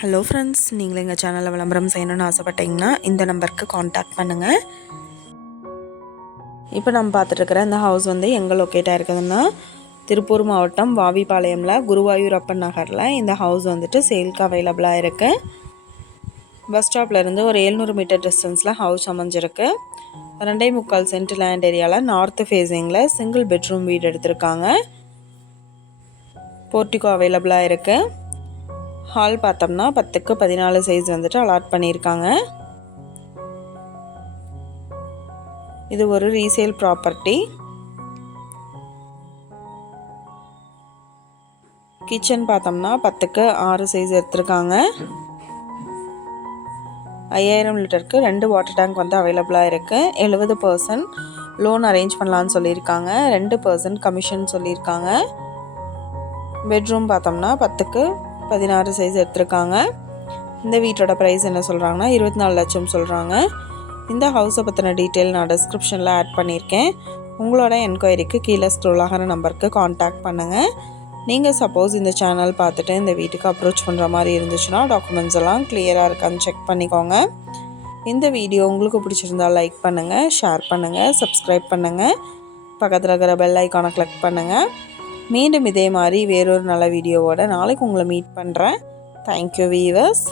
Hello friends, நீங்கள் எங்கள் சேனலில் விளம்பரம் செய்யணும்னு ஆசைப்பட்டீங்கன்னா இந்த நம்பருக்கு காண்டாக்ட் பண்ணுங்கள். இப்போ நம்ம பார்த்துட்ருக்கிற இந்த ஹவுஸ் வந்து எங்கே லொக்கேட் ஆகிருக்குதுன்னா திருப்பூர் மாவட்டம் வாவிபாளையமில் குருவாயூரப்பன் நகரில் இந்த ஹவுஸ் வந்துட்டு சேல்க்கு அவைலபிளாக இருக்குது. பஸ் ஸ்டாப்லேருந்து ஒரு 700 மீட்டர் டிஸ்டன்ஸில் ஹவுஸ் அமைஞ்சிருக்கு. 2.25 சென்ட் லேண்ட் ஏரியாவில் நார்த்து ஃபேஸிங்கில் சிங்கிள் பெட்ரூம் வீடு எடுத்திருக்காங்க. போர்ட்டிகோ அவைலபிளாக இருக்குது. ஹால் பார்த்தோம்னா 10க்கு 14 சைஸ் வந்துட்டு அலாட் பண்ணியிருக்காங்க. இது ஒரு ரீசேல் ப்ராப்பர்ட்டி. கிச்சன் பார்த்தோம்னா 10க்கு 6 சைஸ் எடுத்திருக்காங்க. 5000 லிட்டருக்கு 2 வாட்டர் டேங்க் வந்து அவைலபிளாக இருக்குது. 70% லோன் அரேஞ்ச் பண்ணலான்னு சொல்லியிருக்காங்க. 2% கமிஷன் சொல்லியிருக்காங்க. பெட்ரூம் பார்த்தோம்னா 10க்கு 16 சைஸ் எடுத்திருக்காங்க. இந்த வீட்டோட ப்ரைஸ் என்ன சொல்கிறாங்கன்னா 24 லட்சம் சொல்கிறாங்க. இந்த ஹவுஸை பற்றின டீட்டெயில் நான் டிஸ்கிரிப்ஷனில் ஆட் பண்ணியிருக்கேன். உங்களோட என்கொயரிக்கு கீழே ஸ்க்ரோல் ஆகிற நம்பருக்கு காண்டாக்ட் பண்ணுங்கள். நீங்கள் சப்போஸ் இந்த சேனல் பார்த்துட்டு இந்த வீட்டுக்கு அப்ரோச் பண்ணுற மாதிரி இருந்துச்சுன்னா டாக்குமெண்ட்ஸ் எல்லாம் கிளியராக இருக்கான்னு செக் பண்ணிக்கோங்க. இந்த வீடியோ உங்களுக்கு பிடிச்சிருந்தால் லைக் பண்ணுங்கள், ஷேர் பண்ணுங்கள், சப்ஸ்கிரைப் பண்ணுங்கள், பக்கத்தில் இருக்கிற பெல் ஐக்கானை கிளிக் பண்ணுங்கள். மீண்டும் இதே மாதிரி வேறொரு நல்ல வீடியோவோட நாளைக்கு உங்களை மீட் பண்ணுறேன். Thank you viewers.